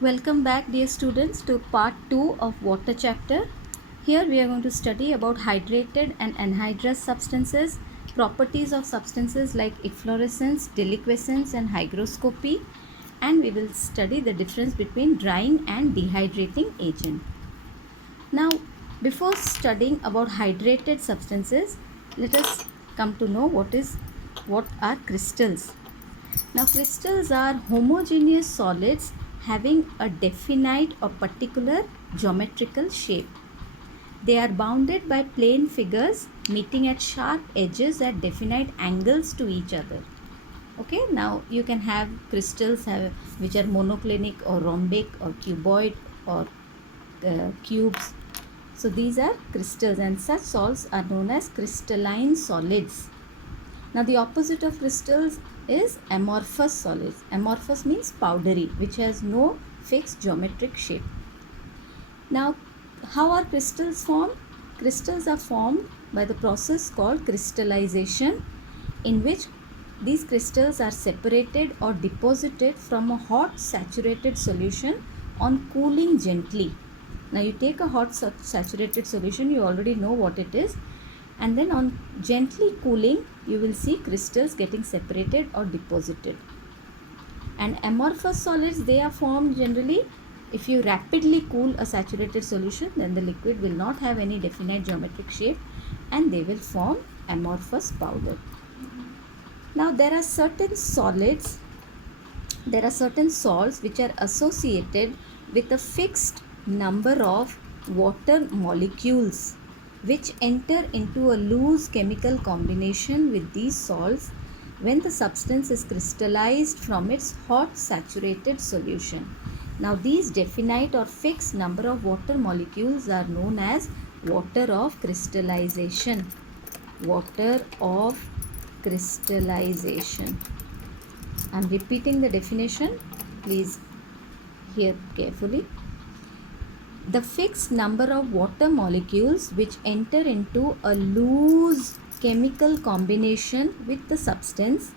Welcome back, dear students, to part 2 of water chapter. Here we are going to study about hydrated and anhydrous substances, properties of substances like efflorescence, deliquescence and hygroscopy, and we will study the difference between drying and dehydrating agent. Now, before studying about hydrated substances, let us come to know what are crystals. Now, crystals are homogeneous solids having a definite or particular geometrical shape. They are bounded by plane figures meeting at sharp edges at definite angles to each other. Okay, now you can have crystals which are monoclinic or rhombic or cuboid or cubes. So these are crystals, and such salts are known as crystalline solids. Now the opposite of crystals is amorphous solids. Amorphous means powdery, which has no fixed geometric shape. Now, how are crystals formed? Crystals are formed by the process called crystallization, in which these crystals are separated or deposited from a hot saturated solution on cooling gently. Now you take a hot saturated solution, you already know what it is, and then on gently cooling you will see crystals getting separated or deposited. And amorphous solids, they are formed generally if you rapidly cool a saturated solution, then the liquid will not have any definite geometric shape and they will form amorphous powder. Now there are certain salts which are associated with a fixed number of water molecules which enter into a loose chemical combination with these salts when the substance is crystallized from its hot saturated solution. Now these definite or fixed number of water molecules are known as water of crystallization. Water of crystallization. I am repeating the definition. Please hear carefully. The fixed number of water molecules which enter into a loose chemical combination with the substance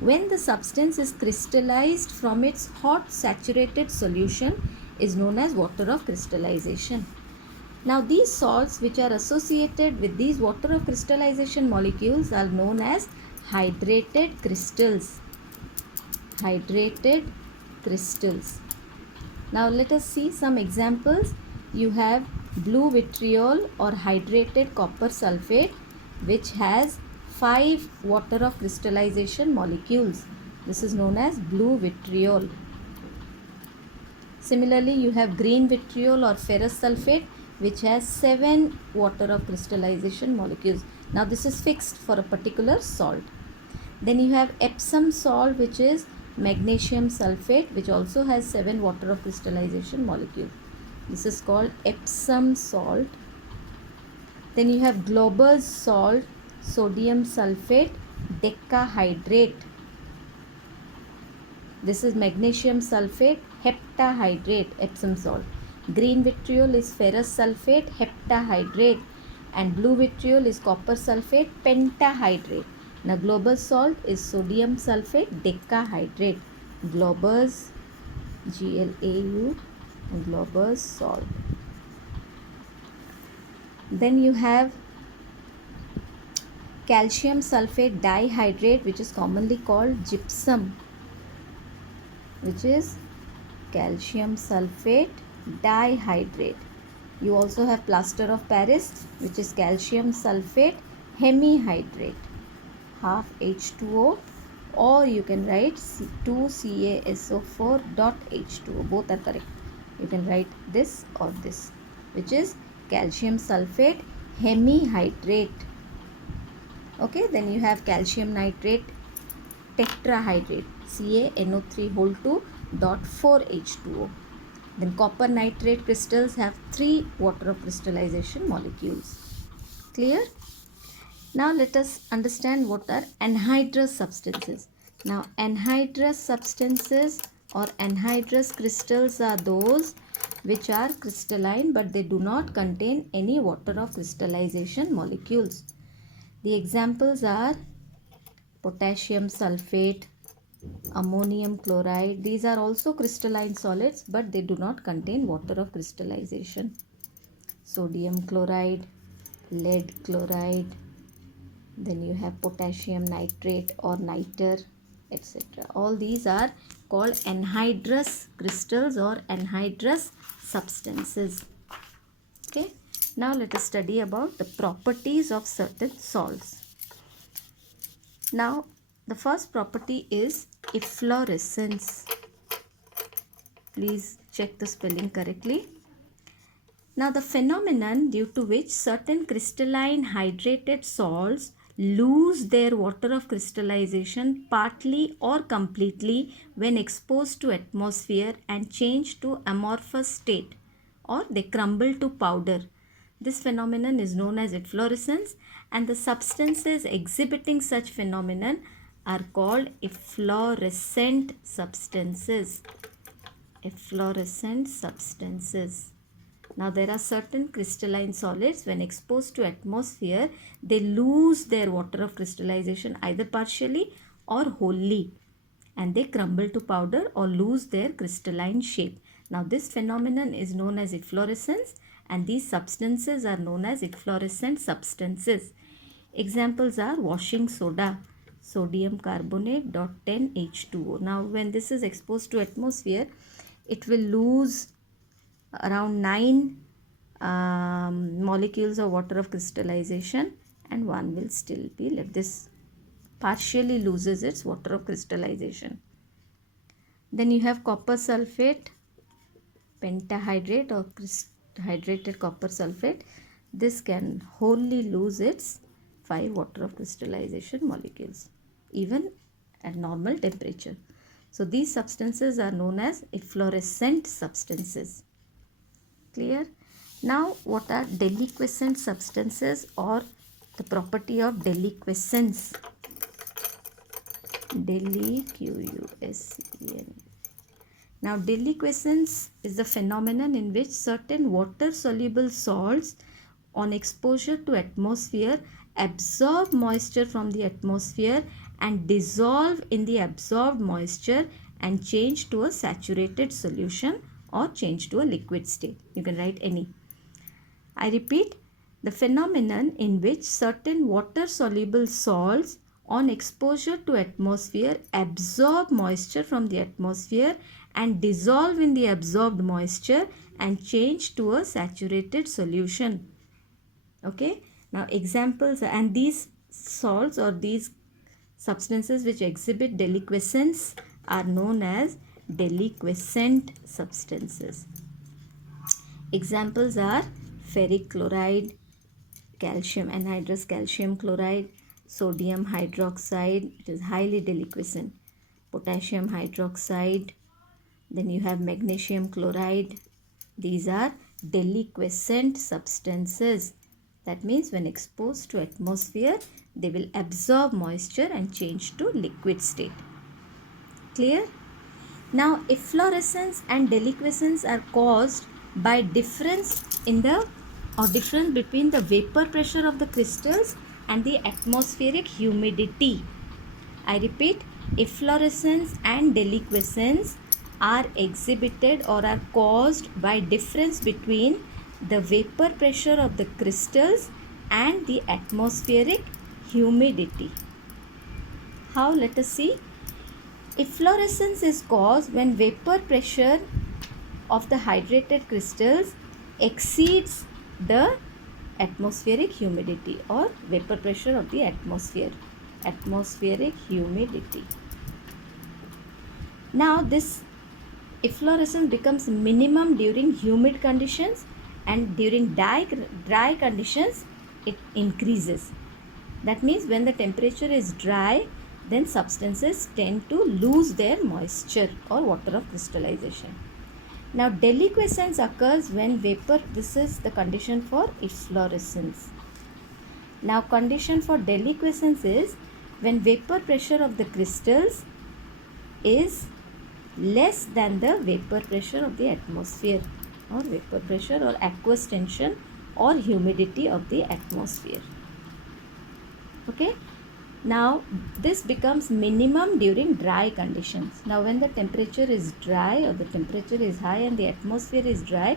when the substance is crystallized from its hot saturated solution is known as water of crystallization. Now these salts which are associated with these water of crystallization molecules are known as hydrated crystals. Hydrated crystals. Now let us see some examples. You have blue vitriol or hydrated copper sulfate, which has 5 water of crystallization molecules. This is known as blue vitriol. Similarly, you have green vitriol or ferrous sulfate, which has 7 water of crystallization molecules. Now this is fixed for a particular salt. Then you have Epsom salt, which is magnesium sulfate, which also has 7 water of crystallization molecules. This is called Epsom salt. Then you have Glauber's salt, sodium sulfate, decahydrate. This is magnesium sulfate, heptahydrate, Epsom salt. Green vitriol is ferrous sulfate, heptahydrate, and blue vitriol is copper sulfate, pentahydrate. Now Glauber's salt is sodium sulfate, decahydrate. Glauber's, Glau, Glauber's salt. Then you have calcium sulfate dihydrate, which is commonly called gypsum, which is calcium sulfate dihydrate. You also have plaster of Paris, which is calcium sulfate hemihydrate, half H2O, or you can write 2CaSO4.H2O. Both are correct. You can write this or this, which is calcium sulfate hemihydrate. Okay, then you have calcium nitrate tetrahydrate, CaNO3(2)4H2O. Then copper nitrate crystals have 3 water of crystallization molecules. Clear? Now let us understand what are anhydrous substances. Now anhydrous substances or anhydrous crystals are those which are crystalline but they do not contain any water of crystallization molecules. The examples are potassium sulfate, ammonium chloride. These are also crystalline solids, but they do not contain water of crystallization. Sodium chloride, lead chloride, then you have potassium nitrate or niter, etc. All these are called anhydrous crystals or anhydrous substances. Okay, now let us study about the properties of certain salts. Now the first property is efflorescence. Please check the spelling correctly. Now the phenomenon due to which certain crystalline hydrated salts lose their water of crystallization partly or completely when exposed to atmosphere and change to amorphous state, or they crumble to powder. This phenomenon is known as efflorescence, and the substances exhibiting such phenomenon are called efflorescent substances. Efflorescent substances. Now there are certain crystalline solids, when exposed to atmosphere, they lose their water of crystallization either partially or wholly, and they crumble to powder or lose their crystalline shape. Now this phenomenon is known as efflorescence, and these substances are known as efflorescent substances. Examples are washing soda, sodium carbonate .10H2O. Now when this is exposed to atmosphere, it will lose around 9 molecules of water of crystallization, and one will still be left. This partially loses its water of crystallization. Then you have copper sulfate, pentahydrate or hydrated copper sulfate. This can wholly lose its 5 water of crystallization molecules even at normal temperature. So these substances are known as efflorescent substances. Clear? Now what are deliquescent substances, or the property of deliquescence? Deliquescence. Now deliquescence is the phenomenon in which certain water soluble salts on exposure to atmosphere absorb moisture from the atmosphere and dissolve in the absorbed moisture and change to a saturated solution or change to a liquid state. You can write any. I repeat, the phenomenon in which certain water soluble salts on exposure to atmosphere absorb moisture from the atmosphere and dissolve in the absorbed moisture and change to a saturated solution. Okay, now examples, and these salts or these substances which exhibit deliquescence are known as deliquescent substances. Examples are ferric chloride, calcium, anhydrous calcium chloride, sodium hydroxide, it is highly deliquescent, potassium hydroxide, then you have magnesium chloride. These are deliquescent substances. That means when exposed to atmosphere, they will absorb moisture and change to liquid state. Clear? Now efflorescence and deliquescence are caused by difference in the difference between the vapor pressure of the crystals and the atmospheric humidity. I repeat, efflorescence and deliquescence are exhibited or are caused by difference between the vapor pressure of the crystals and the atmospheric humidity. How? Let us see. Efflorescence is caused when vapor pressure of the hydrated crystals exceeds the atmospheric humidity, or vapor pressure of the atmosphere, atmospheric humidity. Now this efflorescence becomes minimum during humid conditions, and during dry conditions it increases. That means when the temperature is dry, then substances tend to lose their moisture or water of crystallization. Now deliquescence occurs when vapor, this is the condition for efflorescence. Now condition for deliquescence is when vapor pressure of the crystals is less than the vapor pressure of the atmosphere, or vapor pressure or aqueous tension or humidity of the atmosphere. Okay. Now this becomes minimum during dry conditions. Now when the temperature is dry or the temperature is high and the atmosphere is dry,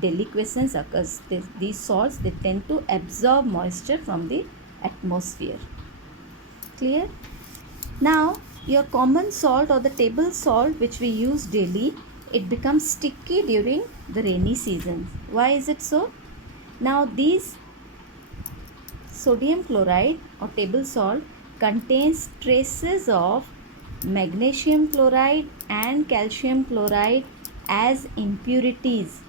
deliquescence occurs. These salts, they tend to absorb moisture from the atmosphere. Clear? Now your common salt or the table salt which we use daily, it becomes sticky during the rainy season. Why is it so? Now these sodium chloride or table salt contains traces of magnesium chloride and calcium chloride as impurities.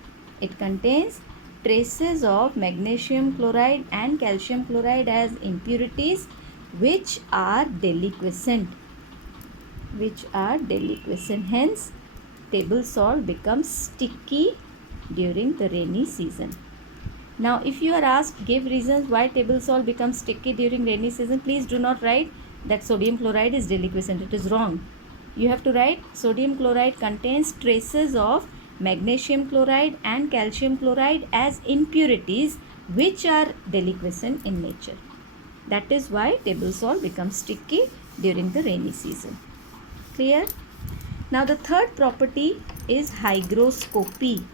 It contains traces of magnesium chloride and calcium chloride as impurities which are deliquescent. Hence, table salt becomes sticky during the rainy season. Now, if you are asked, give reasons why table salt becomes sticky during rainy season, please do not write that sodium chloride is deliquescent. It is wrong. You have to write sodium chloride contains traces of magnesium chloride and calcium chloride as impurities which are deliquescent in nature. That is why table salt becomes sticky during the rainy season. Clear? Now the third property is hygroscopy.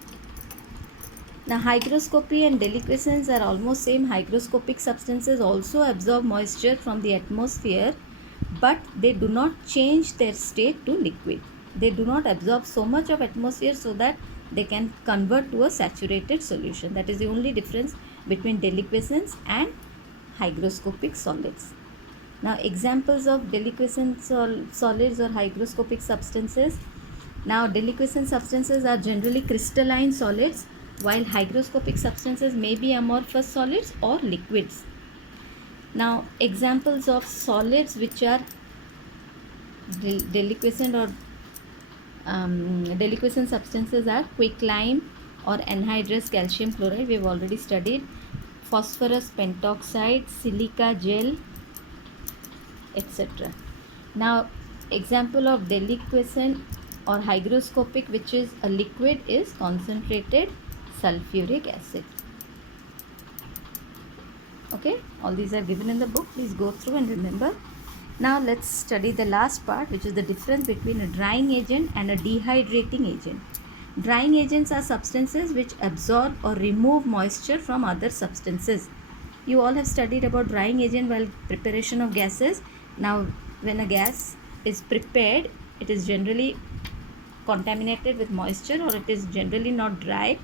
Now hygroscopy and deliquescence are almost same. Hygroscopic substances also absorb moisture from the atmosphere, but they do not change their state to liquid. They do not absorb so much of atmosphere so that they can convert to a saturated solution. That is the only difference between deliquescence and hygroscopic solids. Now examples of deliquescent solids or hygroscopic substances. Now deliquescent substances are generally crystalline solids, while hygroscopic substances may be amorphous solids or liquids. Now examples of solids which are deliquescent or deliquescent substances are quicklime or anhydrous calcium chloride, we have already studied, phosphorus pentoxide, silica gel, etc. Now example of deliquescent or hygroscopic which is a liquid is concentrated sulfuric acid. Okay, all these are given in the book. Please go through and remember. Now let's study the last part, which is the difference between a drying agent and a dehydrating agent. Drying agents are substances which absorb or remove moisture from other substances. You all have studied about drying agent while preparation of gases. Now when a gas is prepared, it is generally contaminated with moisture or it is generally not dry.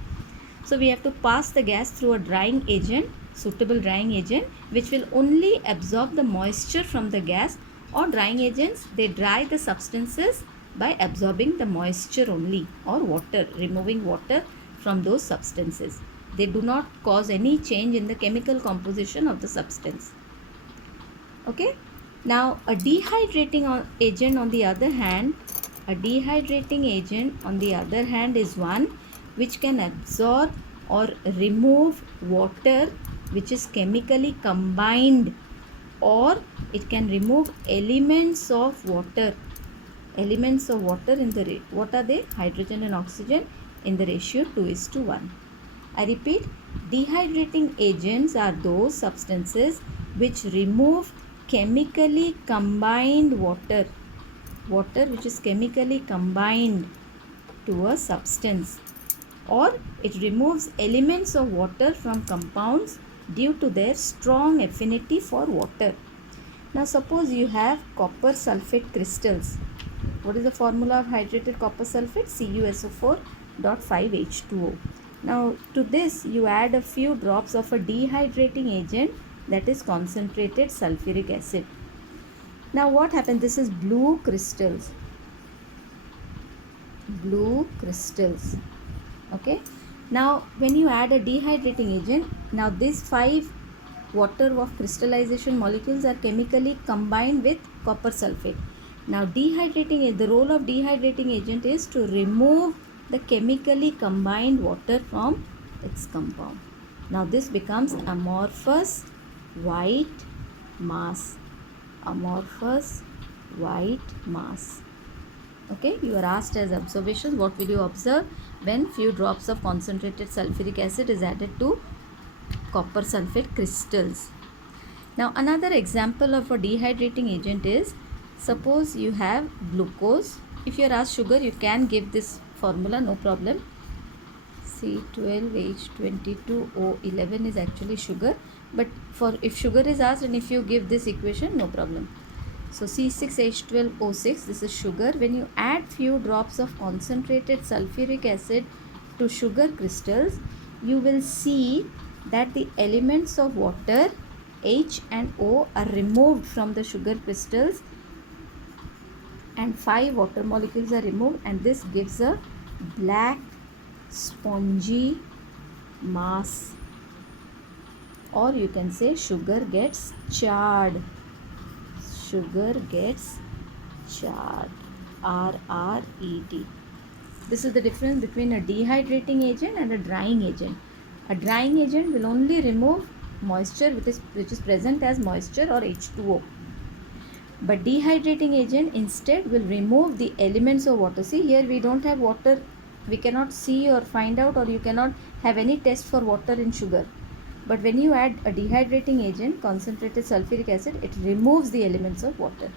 So we have to pass the gas through a drying agent, suitable drying agent, which will only absorb the moisture from the gas. Or drying agents, they dry the substances by absorbing the moisture only, or water, removing water from those substances. They do not cause any change in the chemical composition of the substance. Okay. Now a dehydrating agent on the other hand, is one which can absorb or remove water which is chemically combined, or it can remove elements of water in the what are they? Hydrogen and oxygen in the ratio 2:1. I repeat, dehydrating agents are those substances which remove chemically combined water which is chemically combined to a substance, or it removes elements of water from compounds due to their strong affinity for water. Now suppose you have copper sulfate crystals. What is the formula of hydrated copper sulfate? CuSO4.5H2O. Now to this you add a few drops of a dehydrating agent, that is concentrated sulfuric acid. Now what happens? This is blue crystals. Okay. Now when you add a dehydrating agent, now these 5 water of crystallization molecules are chemically combined with copper sulfate. Now the role of dehydrating agent is to remove the chemically combined water from its compound. Now this becomes amorphous white mass. Okay, you are asked as observations, what will you observe when few drops of concentrated sulfuric acid is added to copper sulfate crystals. Now another example of a dehydrating agent is, suppose you have glucose. If you are asked sugar, you can give this formula, no problem. C12H22O11 is actually sugar, but for if sugar is asked and if you give this equation, no problem. So C6H12O6, this is sugar. When you add few drops of concentrated sulfuric acid to sugar crystals, you will see that the elements of water H and O are removed from the sugar crystals and 5 water molecules are removed, and this gives a black spongy mass, or you can say sugar gets charred. Sugar gets charred. RRED. This is the difference between a dehydrating agent and a drying agent. A drying agent will only remove moisture which is present as moisture or H2O. But dehydrating agent instead will remove the elements of water. See, here we don't have water. We cannot see or find out, or you cannot have any test for water in sugar. But when you add a dehydrating agent, concentrated sulfuric acid, it removes the elements of water.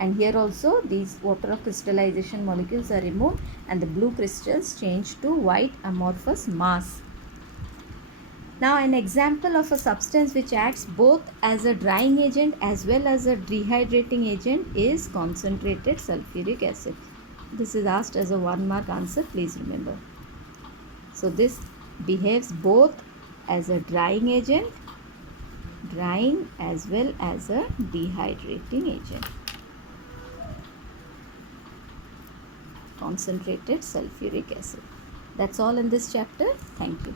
And here also these water of crystallization molecules are removed and the blue crystals change to white amorphous mass. Now an example of a substance which acts both as a drying agent as well as a dehydrating agent is concentrated sulfuric acid. This is asked as a 1 mark answer, please remember. So this behaves both as a drying agent, drying as well as a dehydrating agent. Concentrated sulfuric acid. That's all in this chapter. Thank you.